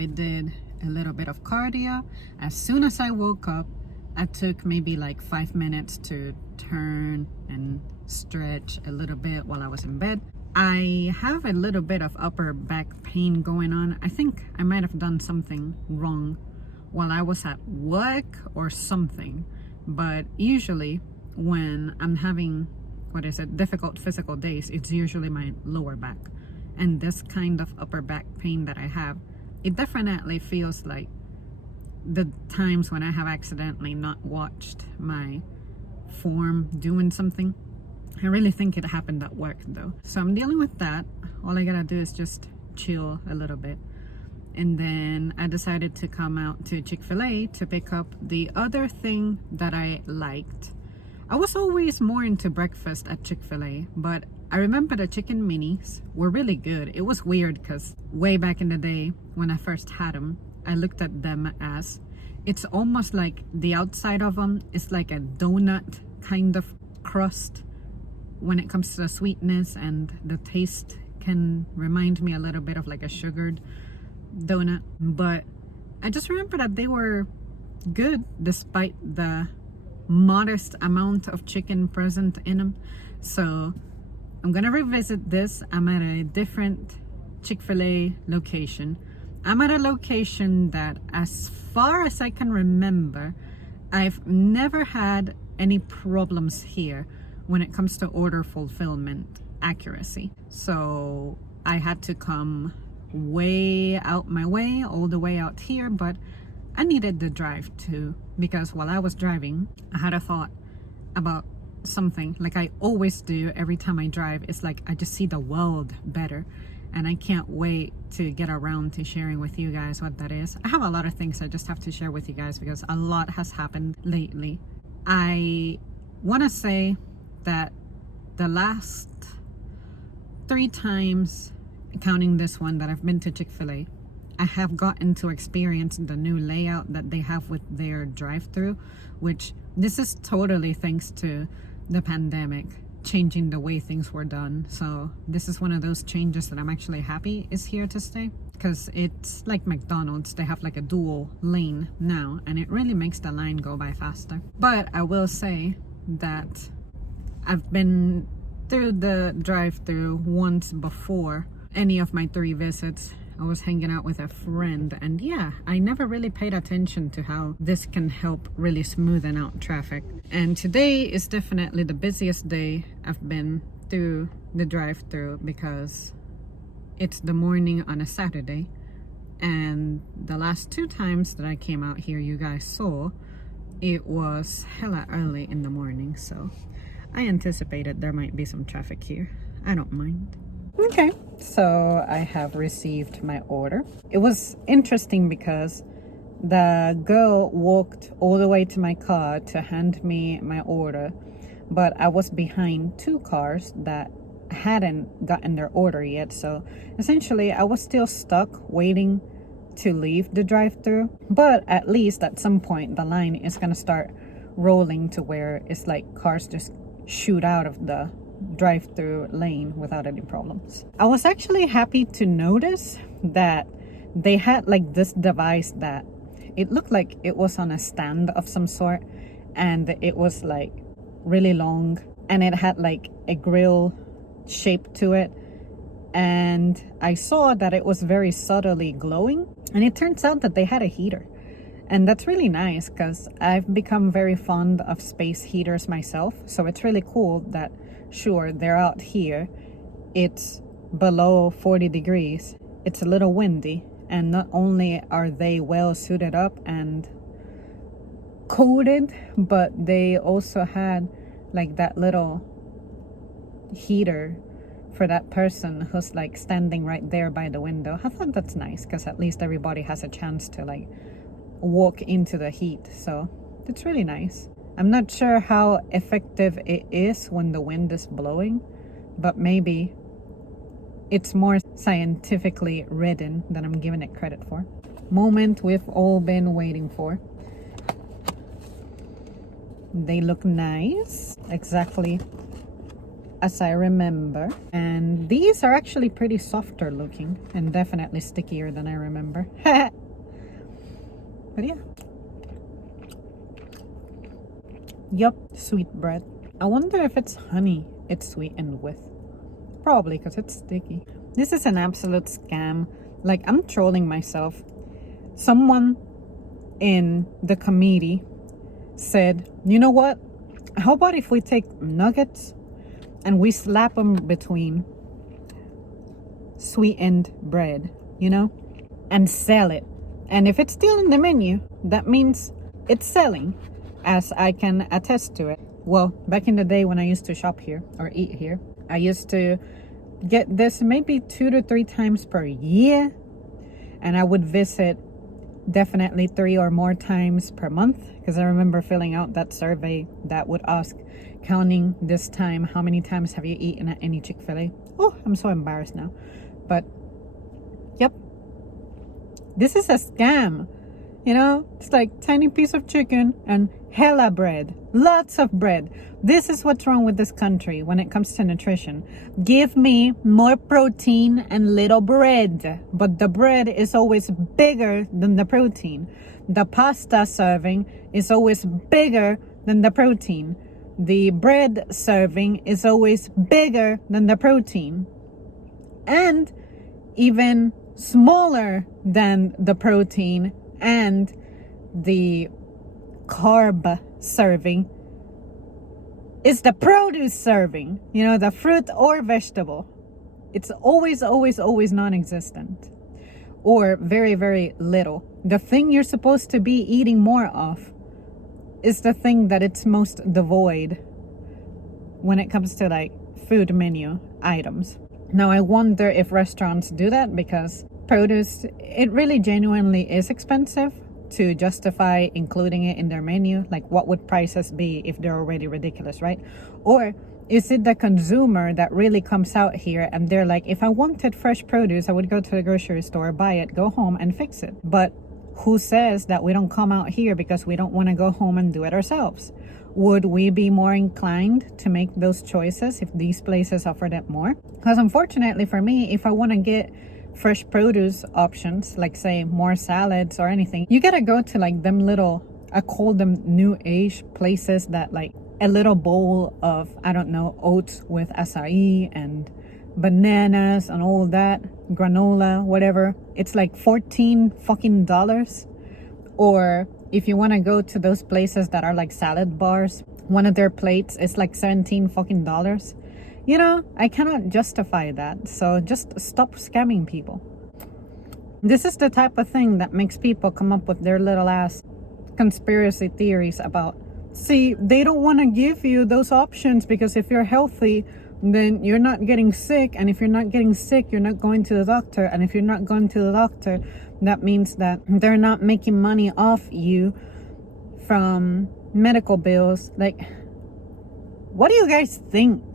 I did a little bit of cardio. As soon as I woke up, I took maybe like 5 minutes to turn and stretch a little bit while I was in bed. I have a little bit of upper back pain going on. I think I might have done something wrong while I was at work or something, but usually when I'm having difficult physical days, it's usually my lower back. And this kind of upper back pain that I have, it definitely feels like the times when I have accidentally not watched my form doing something. I really think it happened at work though. So I'm dealing with that. All I gotta do is just chill a little bit. And then I decided to come out to Chick-fil-A to pick up the other thing that I liked. I was always more into breakfast at Chick-fil-A, but I remember the chicken minis were really good. It was weird because way back in the day when I first had them, I looked at them as, it's almost like the outside of them is like a donut kind of crust when it comes to the sweetness, and the taste can remind me a little bit of like a sugared donut. But I just remember that they were good despite the modest amount of chicken present in them. So I'm gonna revisit this. I'm at a different Chick-fil-A location. I'm at a location that, as far as I can remember, I've never had any problems here when it comes to order fulfillment accuracy. So I had to come way out my way, all the way out here, but I needed the drive too, because while I was driving, I had a thought about something like I always do every time I drive. It's like I just see the world better, and I can't wait to get around to sharing with you guys what that is. I have a lot of things I just have to share with you guys because a lot has happened lately. I want to say that the last 3 times, counting this one, that I've been to Chick-fil-A, I have gotten to experience the new layout that they have with their drive-thru, which this is totally thanks to the pandemic changing the way things were done. So this is one of those changes that I'm actually happy is here to stay, because it's like McDonald's. They have like a dual lane now, and it really makes the line go by faster. But I will say that I've been through the drive-thru once before any of my 3 visits. I was hanging out with a friend, and yeah, I never really paid attention to how this can help really smoothen out traffic. And today is definitely the busiest day I've been through the drive-thru, because it's the morning on a Saturday, and the last 2 times that I came out here, you guys saw, it was hella early in the morning. So I anticipated there might be some traffic here. I don't mind. Okay, so I have received my order. It was interesting because the girl walked all the way to my car to hand me my order, but I was behind 2 cars that hadn't gotten their order yet. So essentially I was still stuck waiting to leave the drive-thru, but at least at some point the line is gonna start rolling to where it's like cars just shoot out of the drive-thru lane without any problems. I was actually happy to notice that they had like this device that it looked like it was on a stand of some sort, and it was like really long, and it had like a grill shape to it, and I saw that it was very subtly glowing, and it turns out that they had a heater. And that's really nice because I've become very fond of space heaters myself. So it's really cool that, sure, they're out here, it's below 40 degrees, it's a little windy, and not only are they well suited up and coated, but they also had like that little heater for that person who's like standing right there by the window. I thought that's nice because at least everybody has a chance to like walk into the heat. So it's really nice. I'm not sure how effective it is when the wind is blowing, but maybe it's more scientifically written than I'm giving it credit for. Moment we've all been waiting for. They look nice, exactly as I remember. And these are actually pretty softer looking and definitely stickier than I remember. But yeah. Yup, sweet bread. I wonder if it's honey it's sweetened with. Probably, because it's sticky. This is an absolute scam. Like, I'm trolling myself. Someone in the committee said, you know what? How about if we take nuggets and we slap them between sweetened bread, and sell it? And if it's still in the menu, that means it's selling, as I can attest to it. Well, back in the day when I used to shop here or eat here, I used to get this maybe 2 to 3 times per year. And I would visit definitely 3 or more times per month, because I remember filling out that survey that would ask, counting this time, how many times have you eaten at any Chick-fil-A? Oh, I'm so embarrassed now. But, yep. This is a scam. It's like tiny piece of chicken and hella bread. Lots of bread. This is what's wrong with this country when it comes to nutrition. Give me more protein and little bread. But the bread is always bigger than the protein. The pasta serving is always bigger than the protein. The bread serving is always bigger than the protein. And even smaller than the protein and the carb serving is the produce serving, the fruit or vegetable. It's always, always, always non-existent or very, very little. The thing you're supposed to be eating more of is the thing that it's most devoid when it comes to like food menu items. Now, I wonder if restaurants do that, because produce, it really genuinely is expensive to justify including it in their menu. Like, what would prices be if they're already ridiculous, right? Or is it the consumer that really comes out here and they're like, if I wanted fresh produce, I would go to the grocery store, buy it, go home and fix it. But who says that we don't come out here because we don't want to go home and do it ourselves? Would we be more inclined to make those choices if these places offered it more? Because unfortunately for me, if I want to get fresh produce options, like say more salads or anything, you gotta go to like them little, I call them new age places that like a little bowl of, I don't know, oats with acai and bananas and all that, granola, whatever. It's like $14 fucking dollars. Or if you want to go to those places that are like salad bars, one of their plates is like $17 fucking dollars. I cannot justify that. So just stop scamming people. This is the type of thing that makes people come up with their little ass conspiracy theories about, see, they don't want to give you those options because if you're healthy, then you're not getting sick. And if you're not getting sick, you're not going to the doctor. And if you're not going to the doctor, that means that they're not making money off you from medical bills. Like, what do you guys think?